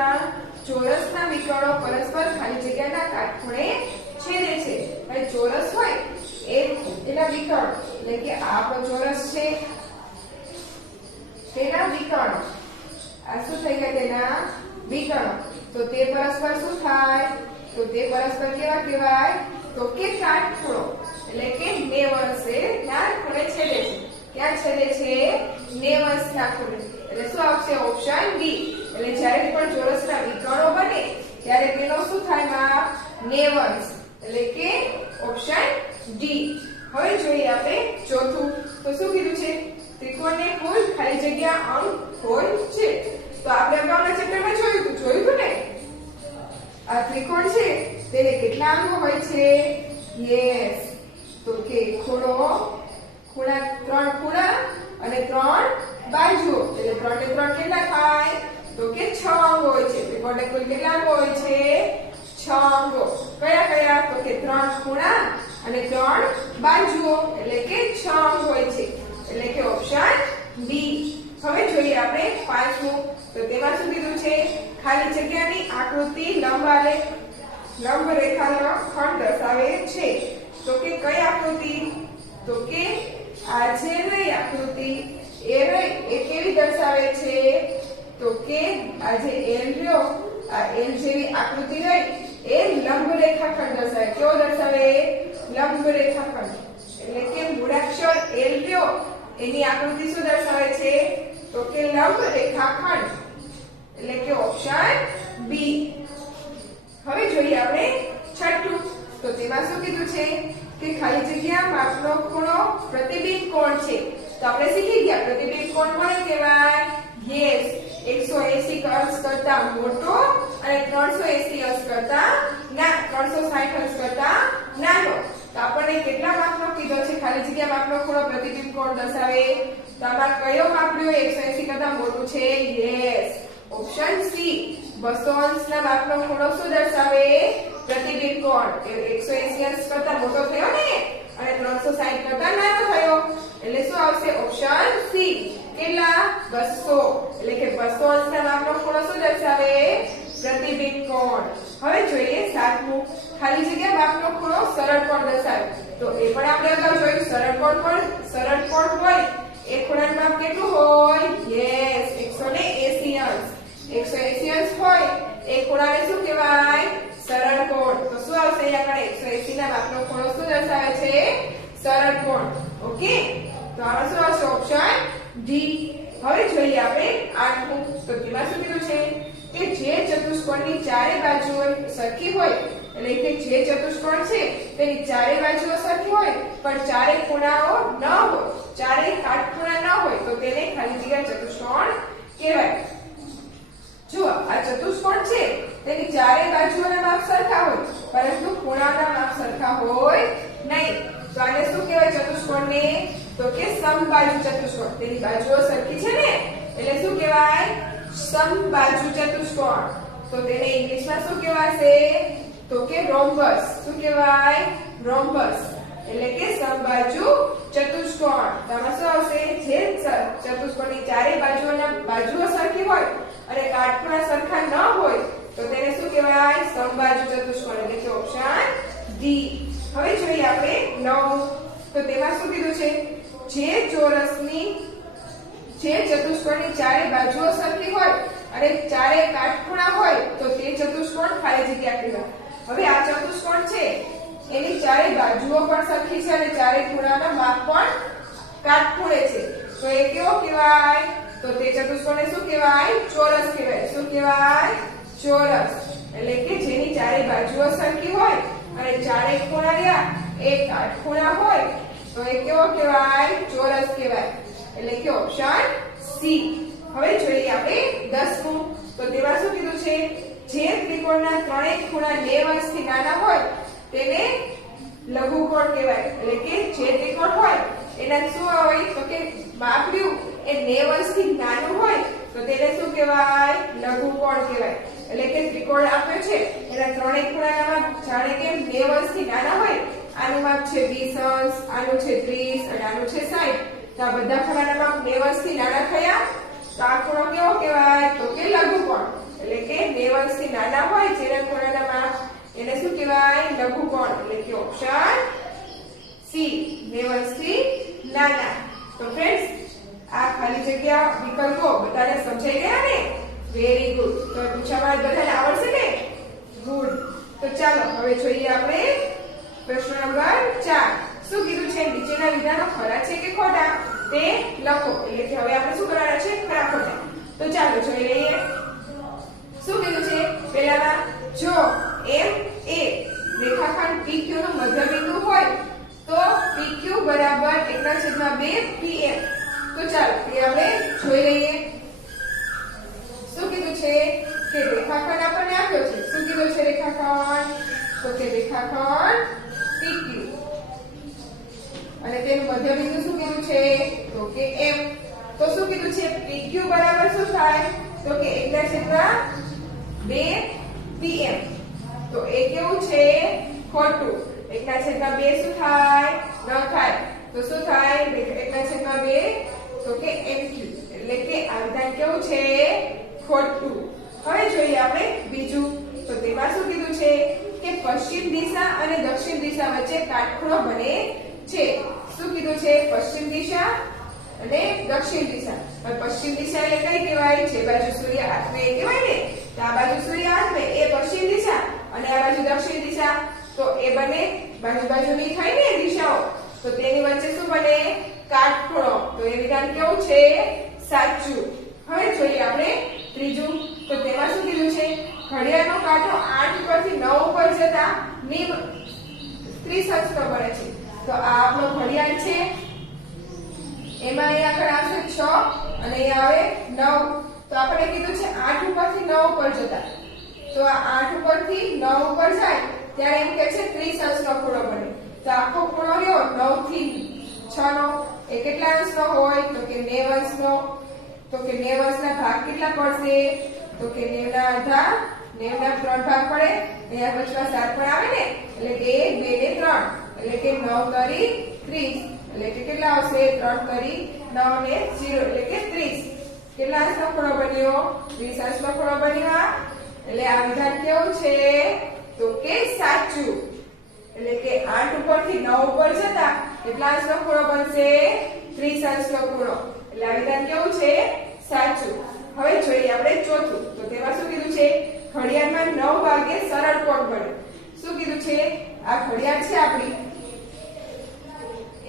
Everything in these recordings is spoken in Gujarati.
તેના ચોરસના વિકર્ણો પરસ્પર ખાલી જગ્યાના કાટખૂણે છેદે છે. હવે ચોરસ હોય એના વિકર્ણ એટલે કે આ આપણો ચોરસ છે તેના વિકર્ણો આ શું થઈ ગયા તેના વિકર્ણો તો તે પરસ્પર શું થાય તો તે પરસ્પર કેવા કહેવાય તો કે કાટખૂણો એટલે કે 90 અંશે ના ખૂણે છેદે છે. ક્યાં છેદે છે 90 અંશના ખૂણે એટલે શું આવશે ઓપ્શન ડી. એટલે જ્યારે પણ ચોરસના વિકર્ણો બને ત્યારે તેનો શું થાય માપ 90 અંશ એટલે કે ઓપ્શન ડી. હવે જોઈએ આપણે ચોથું તો શું કીધું છે ત્રિકોણને કુલ ખાલી જગ્યા અંક હોય છે. તો આપણે અગાઉના ચેપ્ટરમાં જોયું હતું ને આ ત્રિકોણ છે તેને કેટલા અંગો હોય છે યસ તો કે ખૂણા 3 ખૂણા અને 3 બાજુઓ એટલે 3 ને 3 કેટલા થાય તો કે 6 અંગો હોય છે. ત્રિકોણને કુલ કેટલા અંગો હોય છે 6 અંગો. કયા કયા તો કે 3 ખૂણા અને 3 બાજુઓ એટલે કે 6 અંગ હોય છે એટલે કે ઓપ્શન બી. હવે જોઈએ આપણે પાંચમું તો તેમાં શું કીધું છે ખાલી જગ્યાની આકૃતિ લંબ રેખાનો ખંડ દર્શાવે છે. તો કે કઈ આકૃતિ તો કે આ જે રહી આકૃતિ એ કેવી દર્શાવે છે તો કે આ જે એલ રહ્યો આ એલ જેવી આકૃતિ રહી એ લંબ રેખાખંડ દર્શાવે. કેવો દર્શાવે લંબ રેખાખંડ એટલે કે મૂળાક્ષર એલ રહ્યો એની આકૃતિ શું દર્શાવે છે તો કે લંબ રેખાખંડ એટલે કે ઓપ્શન બી. હવે જોઈએ આપણે છઠ્ઠું તો તેમાં શું કીધું છે કે ખાલી જગ્યા માપનો ખૂણો પ્રતિબિંબ કોણ છે. તો આપણે શીખી ગયા પ્રતિબિંબ કોણ કોને કહેવાય યસ 180 અંશ કરતા મોટો અને 380 અંશ કરતા 360 અંશ કરતા નાનો. તો આપણને કેટલા માપનો કીધો છે ખાલી જગ્યા માપનો ખૂણો પ્રતિબિંબ કોણ દર્શાવે તો આમાં કયો માપ લ્યો 180 કરતા મોટું છે યસ ઓપ્શન સી 200 અંશના માપનો ખૂણો શું દર્શાવે પ્રતિબિંબ કોણ 180 અંશ કરતા મોટો થયો ને અને 360 કરતા નાનો થયો એટલે શું આવશે ઓપ્શન સી કેટલા 200 એટલે કે 200 અંશના માપનો ખૂણો શું દર્શાવે પ્રતિબિંબ કોણ. હવે જોઈએ સાતમું ખાલી જગ્યા માપનો ખૂણો સરળ કોણ દર્શાવે. તો એ પણ આપણે અગાઉ જોયું સરળ કોણ હોય એ ખૂણાનું માપ કેટલું હોય યસ 180 અંશ 180 અંશ હોય એ ખૂણાને શું કહેવાય સરળ કોણ. તો શું આવશે અહીંયા આગળ 180 ના માપનો ખૂણો શું દર્શાવે છે સરળ કોણ. ઓકે તો આમાં શું આવશે ઓપ્શન ડી. હવે જોઈએ આપણે આઠમું તો તેમાં શું કીધું છે કે જે ચતુષ્કોણની ચારે બાજુઓ સરખી હોય એટલે કે જે ચતુષ્કોણ છે તેની ચારે બાજુઓ સરખી હોય પણ ચારે ખૂણાઓ ન હોય ચારે કાટખૂણા ન હોય તો તેને ખાલી જગ્યા ચતુષ્કોણ કહેવાય. જો આ ચતુષ્કોણ છે તેની ચારે બાજુઓના માપ સરખા હોય પરંતુ ખૂણાના માપ સરખા હોય નહીં તો આને શું કહેવાય ચતુષ્કોણને તો કે સમબાજુ ચતુષ્કોણ. તેની બાજુઓ સરખી છે ને એટલે શું કહેવાય સમબાજુ ચતુષ્કોણ. તો તેને ઇંગ્લિશમાં શું કહેવાશે તો કે રોમ્બસ. શું કહેવાય રોમ્બસ એટલે કે સમબાજુ ચતુષ્કોણ. તો આમાં શું આવશે જે ચતુષ્કોણની ચારે બાજુઓ સરખી હોય અને કાટખૂણા સરખા ન હોય તો તેને શું કહેવાય સમબાજુ ચતુષ્કોણ એટલે કે ઓપ્શન ડી. હવે જોઈએ આપણે 9 તો તેમાં શું કીધું છે જે ચતુષ્કોણની ચારે બાજુઓ સરખી હોય અને ચારે કાટખૂણા હોય તો તે ચતુષ્કોણ ખાલી જગ્યા કહેવાય. હવે આ ચતુષ્કોણ છે એની ચારે બાજુઓ પણ સરખી છે અને ચારે ખૂણાના માપ પણ કાટખૂણે છે તો એ કેવો કહેવાય તો તે ચતુષ્કોણને શું કહેવાય ચોરસ કહેવાય. શું કહેવાય ચોરસ એટલે કે જેની ચારે બાજુઓ સરખી હોય અને ચારે ખૂણા રહ્યા એ કાટખૂણા હોય તો એ કેવો કહેવાય ચોરસ કહેવાય એટલે કે ઓપ્શન સી. હવે જોઈએ આપણે 10મું તો તેમાં શું કીધું છે જે ત્રિકોણના ત્રણેય ખૂણા 90 અંશથી નાના હોય તેને લઘુકોણ કહેવાય. એટલે કે જે ત્રિકોણ હોય એના શું હોય તો કે માપ લ્યું એ 90 અંશથી નાનું હોય તો તેને શું કહેવાય લઘુકોણ કહેવાય. એટલે કે ત્રિકોણ આપ્યો છે એના ત્રણેય ખૂણાના માપ જાણે કે 90 અંશથી નાના હોય આનું માપ છે 20 અંશ આનું છે 30 અને આનું છે 60 તો આ બધા ખૂણાના માપ 90 અંશથી નાના થયા તો આ ખૂણો કેવો કહેવાય તો કે લઘુકોણ એટલે કે થી નાના હોય જેના ખૂણાના માપ એને શું કહેવાય લઘુકોણ એટલે કે ઓપ્શન સી 90 થી નાના તો ફ્રેન્ડ્સ આ ખાલી જગ્યા વિકલ્પો બધાને સમજાઈ ગયા ને વેરી ગુડ તો પૂછવામાં બધાને આવડશે ને ગુડ તો ચાલો હવે જોઈએ આપણે પ્રશ્ન નંબર 4 શું કીધું છે નીચેના વિધાનો ખરા છે કે ખોટા તે લખો એટલે કે હવે આપણે શું કરવાના છે ખરા ખોટા તો ચાલો જોઈ લઈએ શું કીધું છે પહેલામાં જો એમ એ રેખાખંડ PQ નું મધ્યબિંદુ હોય તો PQ બરાબર 1/2 PM તો ચાલો એ આપણે જોઈ લઈએ શું કીધું છે કે રેખાખંડ આપણને આપ્યો છે શું કીધું છે રેખાખંડ તો કે રેખાખંડ PQ અને તેનું મધ્યબિંદુ શું કીધું છે તો કે M તો શું કીધું છે PQ બરાબર શું થાય તો કે 1/2 PM તો એ કેવું છે ખોટું 1/2 શું થાય ન થાય તો શું થાય 1/2 તો કે MQ એટલે કે આ વિધાન કેવું છે ખોટું હવે જોઈએ આપણે બીજું તો તેમાં શું કીધું છે કે પશ્ચિમ દિશા અને દક્ષિણ દિશા વચ્ચે કાટખૂણો બને છે શું કીધું છે પશ્ચિમ દિશા અને દક્ષિણ દિશા હવે પશ્ચિમ દિશા એટલે કઈ કહેવાય છે બાજુ સૂર્ય આથમે એ કહેવાય ને તો આ બાજુ સૂર્ય આથમે એ પશ્ચિમ દિશા અને આ બાજુ દક્ષિણ દિશા તો એ બંને બાજુની થાય ને દિશાઓ તો તેની વચ્ચે શું બને કાટખૂણો તો એ વિધાન કેવું છે સાચું હવે જોઈએ આપણે ત્રીજું તો તેમાં શું કીધું છે ઘડિયાળનો કાંટો 8 પરથી 9 ઉપર જતા 30 અંશ બને છે તો આ આપણો ઘડિયાળ છે એમાં અહીંયા આગળ આવશે 6 અને અહીંયા આવે 9 તો આપણે કીધું છે 8 ઉપરથી 9 ઉપર જતા તો આ 8 ઉપરથી 9 ઉપર જાય ત્યારે એમ કહે છે 30 અંશનો ખૂણો બને તો આખો ખૂણો રહ્યો 9 થી 6 નો એ કેટલા અંશનો હોય તો કે 90 અંશનો તો કે 90 અંશના ભાગ કેટલા પડશે તો કે 90 ના અડધા 90 ના 3 ભાગ પડે અહીંયા પછવા 7 પણ આવે ને એટલે કે 1 2 ને 3 એટલે કે 9 તરી 30 એટલે કે કેટલા આવશે 3 તરી 9 ને 0 એટલે કે 30 કેટલા અંશનો ખૂણો બન્યો 30 અંશનો ખૂણો બન્યો એટલે આ વિધાન કેવું છે તો કે સાચું એટલે કે 8 ઉપરથી 9 ઉપર જતા કેટલા અંશનો ખૂણો બનશે 30 અંશનો ખૂણો એટલે આ વિધાન કેવું છે સાચું હવે જોઈએ આપણે ચોથું તો તેમાં શું કીધું છે ઘડિયાળમાં 9 વાગે સરળ કોણ બને શું કીધું છે આ ઘડિયાળ છે આપણી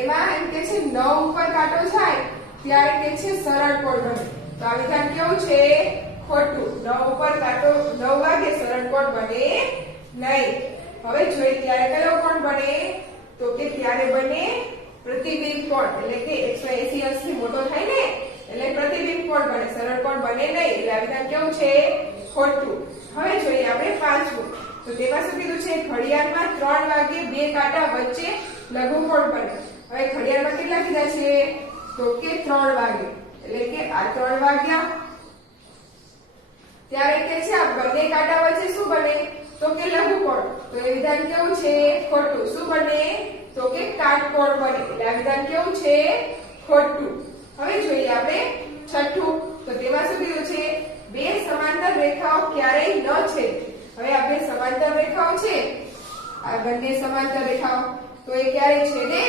એમાં એમ કે છે 9 ઉપર કાંટો જાય ત્યારે કે છે સરળ કોણ બને તો આ વિધાન કેવું છે ખોટું 9 ઉપર કાંટો 9 વાગે સરળ કોણ બને નહીં હવે જોઈએ ત્યારે કયો કોણ બને તો કે ત્યારે બને પ્રતિબિંબ કોણ એટલે કે 180 અંશથી મોટો થાય ને એટલે પ્રતિબિંબ કોણ બને સરળ કોણ બને નહીં એટલે આ વિધાન કેવું છે ખોટું હવે જોઈએ આપણે પાંચમું તો તેમાં શું કીધું છે ઘડિયાળમાં 3 વાગે બે કાંટા વચ્ચે લઘુકોણ બને હવે ઘડિયાળમાં કેટલા કીધા છે તો કે 3 વાગે એટલે કે આ 3 વાગ્યા ત્યારે કે છે આ બંને કાંટા વચ્ચે શું બને તો કે લઘુકોણ તો એ વિધાન કેવું છે ખોટું શું બને તો કે કાટકોણ બને એટલે આ વિધાન કેવું છે ખોટું હવે જોઈએ આપણે છઠ્ઠું તો તેમાં શું કીધું છે બે સમાંતર રેખાઓ ક્યારેય ન છેદે હવે આ બે સમાંતર રેખાઓ છે આ બંને સમાંતર રેખાઓ તો એ ક્યારે છેદે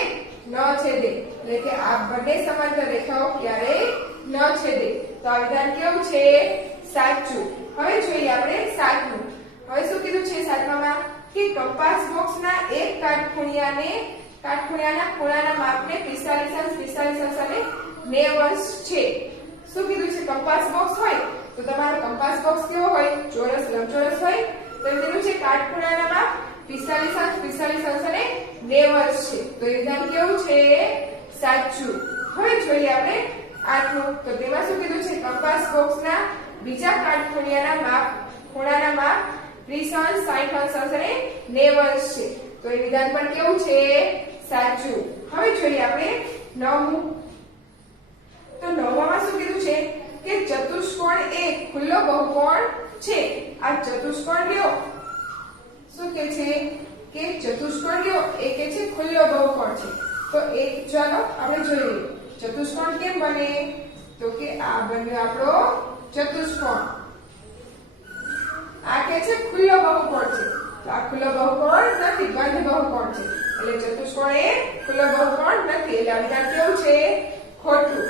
ન છેદે એટલે કે આ બંને સમાંતર રેખાઓ ક્યારેય ન છેદે તો આ વિધાન કેવું છે સાચું હવે જોઈએ આપણે સાતમું હવે શું કીધું છે સાતમામાં કે કંપાસ બોક્સના એક કાટખૂણાના ખૂણાના માપને 45 અંશ 45 અંશ અને 90 અંશ છે શું કીધું છે કંપાસ બોક્સ હોય તો તમારો કંપાસ બોક્સ કેવો હોય ચોરસ લંબચોરસ હોય તો એમ કીધું છે કાટખૂણાના માપ 45 અંશ 45 અંશ અને 90 અંશ છે તો એ વિધાન કેવું છે સાચું હવે જોઈએ આપણે આઠમું તો તેમાં શું કીધું છે કંપાસ બોક્સના બીજા કાટખૂણાના માપ 30 અંશ 60 અંશ અને 90 અંશ છે તો એ વિધાન પણ કેવું છે સાચું હવે જોઈએ આપણે નવમું તો નવમામાં શું કીધું છે કે ચતુષ્કોણ એ ખુલ્લો બહુકોણ છે આ ચતુષ્કોણ લ્યો શું કે છે કે ચતુષ્કોણ લ્યો એ કે છે ખુલ્લો બહુકોણ છે તો એક ચાલો આપણે જોઈએ ચતુષ્કોણ કેમ બને તો કે આ બન્યો આપણો ચતુષ્કોણ આ કે છે ખુલ્લો બહુકોણ છે. તો આ ખુલ્લો બહુકોણ નથી, બંધ બહુકોણ છે. એટલે ચતુષ્કોણ એ ખુલ્લો બહુકોણ નથી. એટલે આ વિધાન કેવું છે? ખોટું.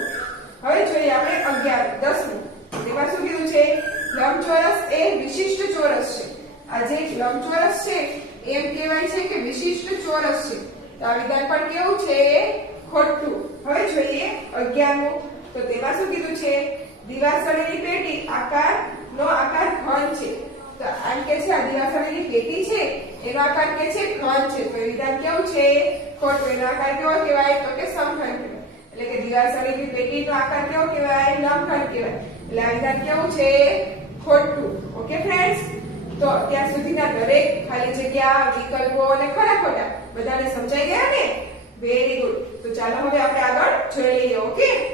હવે જોઈએ આપણે 11 10મું. તેમાં શું કીધું છે? લંબચોરસ એ વિશિષ્ટ ચોરસ છે. આ જે લંબચોરસ છે એમ કહેવાય છે કે વિશિષ્ટ ચોરસ છે. તો આ વિધાન પણ કેવું છે? ખોટું. હવે જોઈએ 11મું. તો તેમાં શું કીધું છે? દિવાસળીની પેટી આકારનો આકાર ઘન છે. તો આમ કે છે આ દિવાસળીની પેટી છે એનો આકાર કે છે ઘન છે. તો વિધાન કેવું છે? ખોટું. એનો આકાર કેવો કહેવાય? તો કે સમઘન કહેવાય. એટલે કે દિવાસળીની પેટીનો આકાર કેવો કહેવાય? લંબઘન કહેવાય. એટલે આ વિધાન કેવું છે? ખોટું. ઓકે ફ્રેન્ડ્સ, તો ત્યાં સુધીના દરેક ખાલી જગ્યા, વિકલ્પો અને ખરા ખોટા બધાને સમજાઈ ગયા ને? Very good. તો ચાલો હવે આપણે આગળ જોઈ લઈએ. ઓકે.